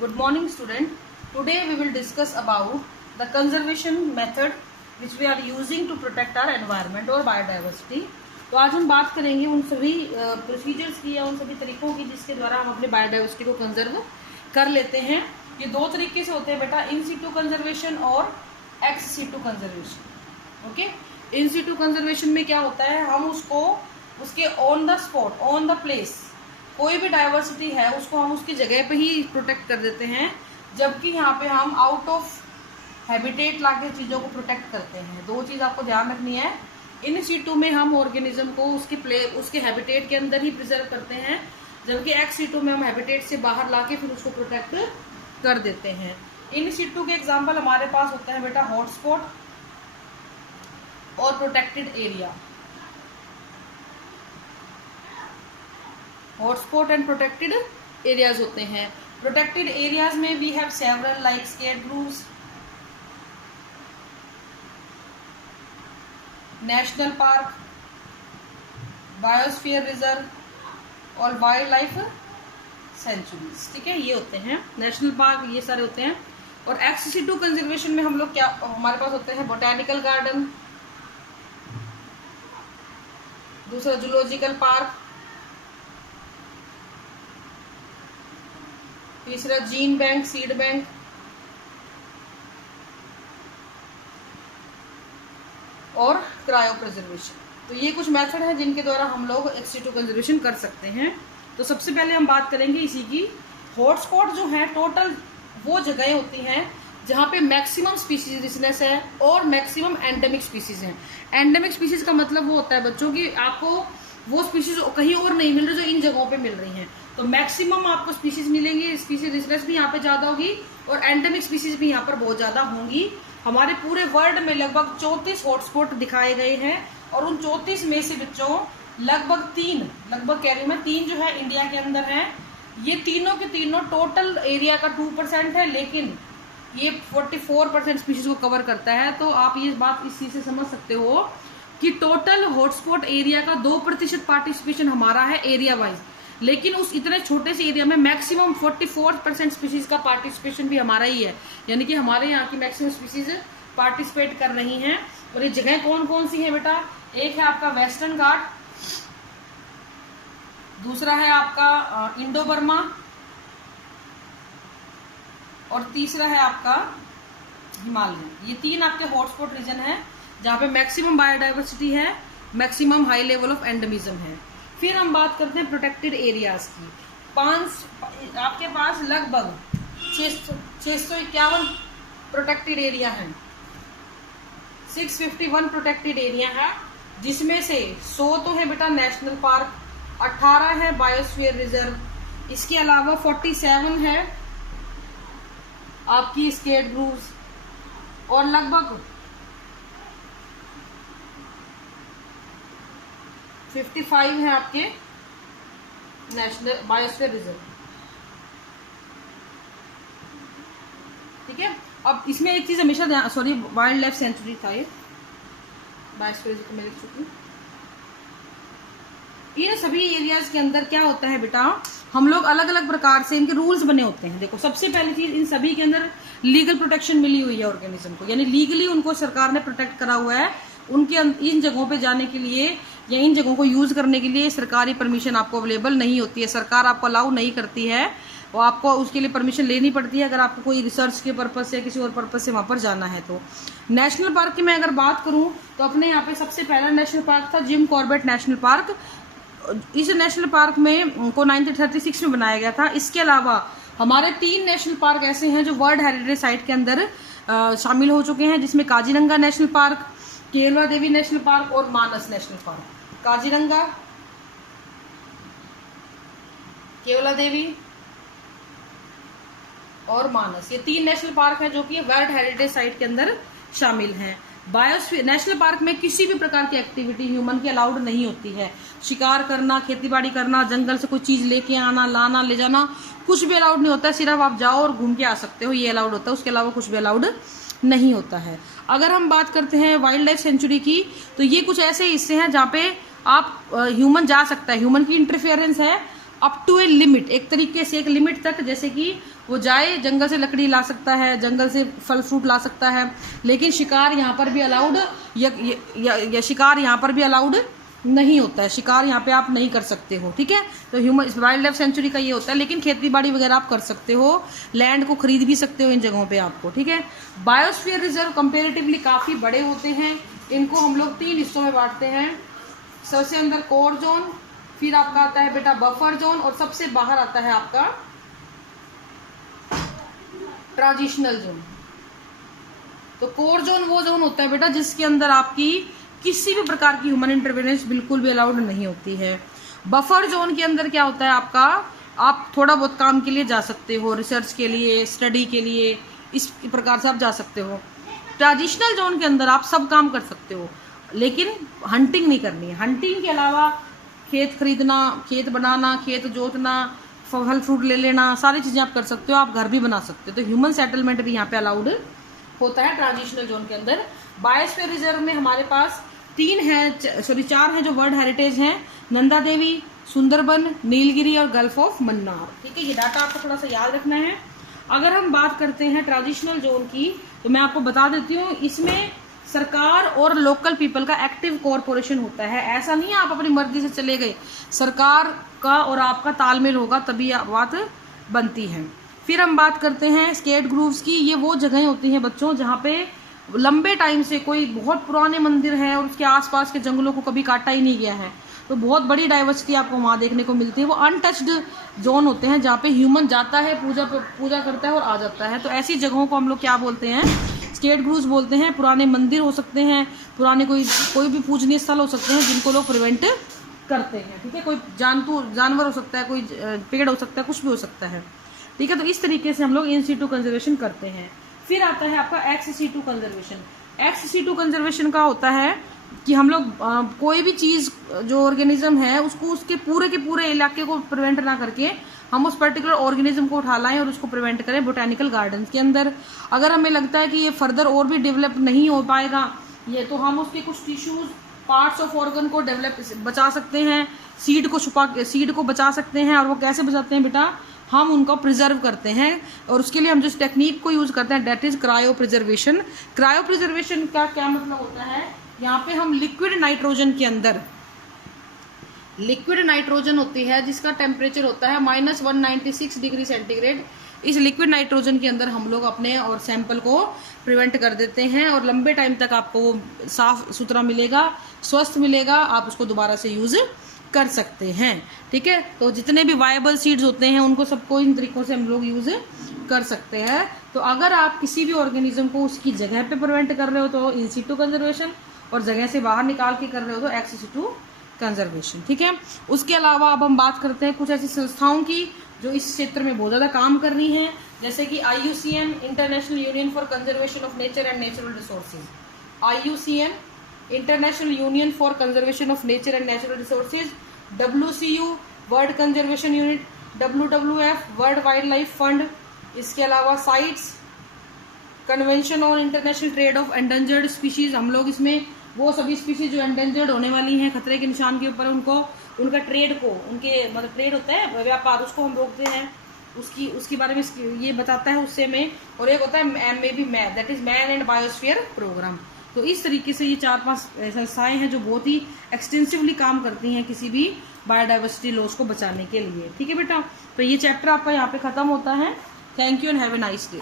Good morning, student. Today we will discuss about the conservation method which we are using to protect our environment or biodiversity. तो आज हम बात करेंगे उन सभी प्रोसीजर्स की या उन सभी तरीकों की जिसके द्वारा हम अपने बायोडाइवर्सिटी को कंजर्व कर लेते हैं। ये दो तरीके से होते हैं बेटा, इन सीटू कंजर्वेशन और ex situ conservation. Okay, in situ conservation में क्या होता है, हम उसको उसके on the spot, on the place, कोई भी डाइवर्सिटी है उसको हम उसकी जगह पे ही प्रोटेक्ट कर देते हैं, जबकि यहाँ पे हम आउट ऑफ हैबिटेट लाके चीज़ों को प्रोटेक्ट करते हैं। दो चीज़ आपको ध्यान रखनी है, इन सीटू में हम ऑर्गेनिज्म को उसके हैबिटेट के अंदर ही प्रिजर्व करते हैं, जबकि एक्स सीटू में हम हैबिटेट से बाहर लाके फिर उसको प्रोटेक्ट कर देते हैं। इन सीटू के एग्जाम्पल हमारे पास होता है बेटा हॉटस्पॉट और protected area. Hotspot and protected areas होते हैं। प्रोटेक्टेड एरियाज में we have several like sacred groves, national park, biosphere reserve और वाइल्ड लाइफ सेंचुरीज। ठीक है, ये होते हैं नेशनल पार्क, ये सारे होते हैं। और एक्स सीटू कंजर्वेशन में हम लोग क्या हमारे पास होते हैं, बोटेनिकल गार्डन, दूसरा जूलॉजिकल पार्क, तीसरा जीन बैंक, सीड बैंक, और क्रायो प्रिजर्वेशन। तो ये कुछ मेथड है जिनके द्वारा हम लोग एक्स सीटू कंजर्वेशन कर सकते हैं। तो सबसे पहले हम बात करेंगे इसी की। हॉटस्पॉट जो है टोटल वो जगहें होती हैं जहाँ पे मैक्सिमम स्पीसीज रिचनेस है और मैक्सिमम एंडेमिक स्पीसीज हैं। एंडेमिक स्पीसीज का मतलब वो होता है बच्चों की आपको वो स्पीसीज कहीं और नहीं मिल रही जो इन जगहों पे मिल रही हैं। तो मैक्सिमम आपको स्पीसीज मिलेंगी, स्पीसीज रिचनेस भी यहाँ पे ज्यादा होगी और एंडेमिक स्पीसीज भी यहाँ पर बहुत ज्यादा होंगी। हमारे पूरे वर्ल्ड में लगभग 34 हॉटस्पॉट दिखाए गए हैं और उन 34 में से बच्चों लगभग कह रही हूँ मैं, 3 जो है इंडिया के अंदर है। ये तीनों के तीनों टोटल एरिया का 2% है, लेकिन ये 44% स्पीशीज को कवर करता है। तो आप ये बात इस चीज से समझ सकते हो कि टोटल हॉटस्पॉट एरिया का 2% पार्टिसिपेशन हमारा है एरिया वाइज, लेकिन उस इतने छोटे से एरिया में मैक्सिमम 44% स्पीशीज का पार्टिसिपेशन भी हमारा ही है, यानी कि हमारे यहाँ की मैक्सिमम स्पीशीज पार्टिसिपेट कर रही हैं। और ये जगह कौन कौन सी है बेटा, एक है आपका वेस्टर्न घाट, दूसरा है आपका इंडो बर्मा और तीसरा है आपका हिमालय। ये 3 आपके हॉटस्पॉट रीजन है जहाँ पे मैक्सिमम बायोडाइवर्सिटी है, maximum high level of endemism है। फिर हम बात करते हैं प्रोटेक्टेड एरियाज की। आपके पास लगभग 651 प्रोटेक्टेड एरिया है, 651 प्रोटेक्टेड एरिया है, जिसमें से 100 तो है बेटा नेशनल पार्क, 18 है बायोस्फीयर रिजर्व, इसके अलावा 47 है आपकी स्केट ग्रूव्स और लगभग 55 है आपके नेशनल बायोस्फीयर रिजर्व। ठीक है, अब इसमें एक चीज हमेशा ध्यान, सॉरी वाइल्ड लाइफ सेंचुरी था ये, बायोस्फीयर रिजर्व मैं लिख चुकी हूँ। ये सभी एरियाज के अंदर क्या होता है बेटा, हम लोग अलग अलग प्रकार से इनके रूल्स बने होते हैं। देखो सबसे पहली चीज, इन सभी के अंदर लीगल प्रोटेक्शन मिली हुई है ऑर्गेनिज्म को, यानी लीगली उनको सरकार ने प्रोटेक्ट करा हुआ है। उनके इन जगहों पे जाने के लिए या इन जगहों को यूज करने के लिए सरकारी परमिशन आपको अवेलेबल नहीं होती है, सरकार आपको अलाउ नहीं करती है, और आपको उसके लिए परमिशन लेनी पड़ती है अगर आपको कोई रिसर्च के पर्पज से किसी और पर्पज से वहां पर जाना है। तो नेशनल पार्क की मैं अगर बात करूं तो अपने यहाँ पे सबसे पहला नेशनल पार्क था जिम कॉर्बेट नेशनल पार्क। इस नेशनल पार्क में को 1936 में बनाया गया था। इसके अलावा हमारे 3 नेशनल पार्क ऐसे हैं जो वर्ल्ड हेरिटेज साइट के अंदर शामिल हो चुके हैं, जिसमें काजीरंगा नेशनल पार्क, केवला देवी नेशनल पार्क और मानस नेशनल पार्क। काजीरंगा, केवला देवी और मानस, ये 3 नेशनल पार्क हैं जो कि वर्ल्ड हेरिटेज साइट के अंदर शामिल हैं। बायोस्फीयर नेशनल पार्क में किसी भी प्रकार की एक्टिविटी ह्यूमन की अलाउड नहीं होती है। शिकार करना, खेतीबाड़ी करना, जंगल से कोई चीज लेके आना, लाना, ले जाना, कुछ भी अलाउड नहीं होता है। सिर्फ आप जाओ और घूम के आ सकते हो, ये अलाउड होता है, उसके अलावा कुछ भी अलाउड नहीं होता है। अगर हम बात करते हैं वाइल्ड लाइफ सेंचुरी की, तो ये कुछ ऐसे हिस्से हैं जहाँ पे आप ह्यूमन जा सकता है, ह्यूमन की इंटरफेरेंस है अप टू ए लिमिट, एक तरीके से एक लिमिट तक, जैसे कि वो जाए, जंगल से लकड़ी ला सकता है, जंगल से फल फ्रूट ला सकता है, लेकिन शिकार यहाँ पर भी अलाउड या शिकार यहाँ पर भी अलाउड नहीं होता है। शिकार यहाँ पे आप नहीं कर सकते हो, ठीक है। तो ह्यूमन वाइल्ड लाइफ सेंचुरी का ये होता है, लेकिन खेती बाड़ी वगैरह आप कर सकते हो, लैंड को खरीद भी सकते हो इन जगहों पे आपको, ठीक है। बायोस्फीयर रिजर्व कंपेरेटिवली काफ़ी बड़े होते हैं। इनको हम लोग 3 हिस्सों में बांटते हैं। सबसे अंदर कोर जोन, फिर आपका आता है बेटा बफर जोन, और सबसे बाहर आता है आपका ट्रांजिशनल जोन। तो कोर जोन वो जोन होता है बेटा जिसके अंदर आपकी किसी भी प्रकार की ह्यूमन इंटरवेंस बिल्कुल भी अलाउड नहीं होती है। बफर जोन के अंदर क्या होता है आपका, आप थोड़ा बहुत काम के लिए जा सकते हो, रिसर्च के लिए, स्टडी के लिए, इस प्रकार से आप जा सकते हो। ट्रांजिशनल जोन के अंदर आप सब काम कर सकते हो, लेकिन हंटिंग नहीं करनी है। हंटिंग के अलावा खेत खरीदना, खेत बनाना, खेत जोतना, फल फ्रूट ले लेना, सारी चीज़ें आप कर सकते हो। आप घर भी बना सकते हो। तो ह्यूमन सेटलमेंट भी यहाँ पे अलाउड होता है ट्रांजिशनल जोन के अंदर। बायोस्फीयर रिजर्व में हमारे पास 4 हैं जो वर्ल्ड हेरिटेज हैं, नंदा देवी, सुंदरबन, नीलगिरी और गल्फ ऑफ मन्नार, ठीक है। ये डाटा आपको थोड़ा सा याद रखना है। अगर हम बात करते हैं ट्रांजिशनल जोन की, तो मैं आपको बता देती हूँ, इसमें सरकार और लोकल पीपल का एक्टिव कोऑपरेशन होता है। ऐसा नहीं है आप अपनी मर्जी से चले गए, सरकार का और आपका तालमेल होगा तभी बात बनती है। फिर हम बात करते हैं स्केट ग्रूव्स की। ये वो जगहें होती हैं बच्चों जहाँ पे लंबे टाइम से कोई बहुत पुराने मंदिर हैं और उसके आसपास के जंगलों को कभी काटा ही नहीं गया है, तो बहुत बड़ी डाइवर्सिटी आपको वहाँ देखने को मिलती है। वो अनटच्ड जोन होते हैं जहाँ पे ह्यूमन जाता है, पूजा करता है और आ जाता है। तो ऐसी जगहों को हम लोग क्या बोलते हैं, स्केट ग्रूव्स बोलते हैं। पुराने मंदिर हो सकते हैं, पुराने कोई भी पूजनीय स्थल हो सकते हैं जिनको लोग प्रिवेंट करते हैं, ठीक है। कोई जानवर हो सकता है, कोई पेड़ हो सकता है, कुछ भी हो सकता है, ठीक है। तो इस तरीके से हम लोग इन सीटू कंजर्वेशन करते हैं। फिर आता है आपका ex situ conservation. Ex situ conservation का होता है कि हम लोग कोई भी चीज़ जो ऑर्गेनिज्म है उसको उसके पूरे के पूरे इलाके को प्रिवेंट ना करके हम उस पर्टिकुलर ऑर्गेनिज्म को उठा लाएं और उसको प्रिवेंट करें बोटेनिकल गार्डन के अंदर। अगर हमें लगता है कि ये फर्दर और भी डेवलप नहीं हो पाएगा ये, तो हम उसके कुछ टिश्यूज, पार्ट्स ऑफ ऑर्गन को बचा सकते हैं, सीड को बचा सकते हैं। और वो कैसे बचाते हैं बेटा, हम उनको प्रिजर्व करते हैं, और उसके लिए हम जिस टेक्निक को यूज करते हैं that is cryopreservation. Cryopreservation का क्या मतलब होता है, यहाँ पे हम लिक्विड नाइट्रोजन के अंदर, लिक्विड नाइट्रोजन होती है जिसका टेम्परेचर होता है -196 डिग्री सेंटीग्रेड। इस लिक्विड नाइट्रोजन के अंदर हम लोग अपने और सैंपल को प्रिवेंट कर देते हैं, और लंबे टाइम तक आपको वो साफ सुथरा मिलेगा, स्वस्थ मिलेगा, आप उसको दोबारा से यूज कर सकते हैं, ठीक है। तो जितने भी वायबल सीड्स होते हैं उनको सबको इन तरीकों से हम लोग यूज कर सकते हैं। तो अगर आप किसी भी ऑर्गेनिज्म को उसकी जगह पे प्रिवेंट कर रहे हो तो इन सीटू कंजर्वेशन, और जगह से बाहर निकाल के कर रहे हो तो एक्स सीटू कंजर्वेशन, ठीक है। उसके अलावा अब हम बात करते हैं कुछ ऐसी संस्थाओं की जो इस क्षेत्र में बहुत ज़्यादा काम कर रही हैं, जैसे कि IUCN, international union for conservation of nature and natural resources, IUCN, international union for conservation of nature and natural resources, WCU, world conservation unit, WWF, world wild life fund. इसके अलावा sites, convention on international trade off endangered species, हम लोग इसमें वो सभी species जो endangered होने वाली हैं, खतरे के निशान के ऊपर, उनको उनका ट्रेड को, उनके मतलब ट्रेड होता है व्यापार, उसको हम रोकते हैं, उसके बारे में ये बताता है उससे में। और एक होता है that is man and biosphere programme. तो इस तरीके से ये 4-5 संस्थाएं हैं जो बहुत ही एक्सटेंसिवली काम करती हैं किसी भी बायोडाइवर्सिटी लॉस को बचाने के लिए, ठीक है बेटा। तो ये चैप्टर आपका यहाँ पे खत्म होता है। Thank you and have a nice day.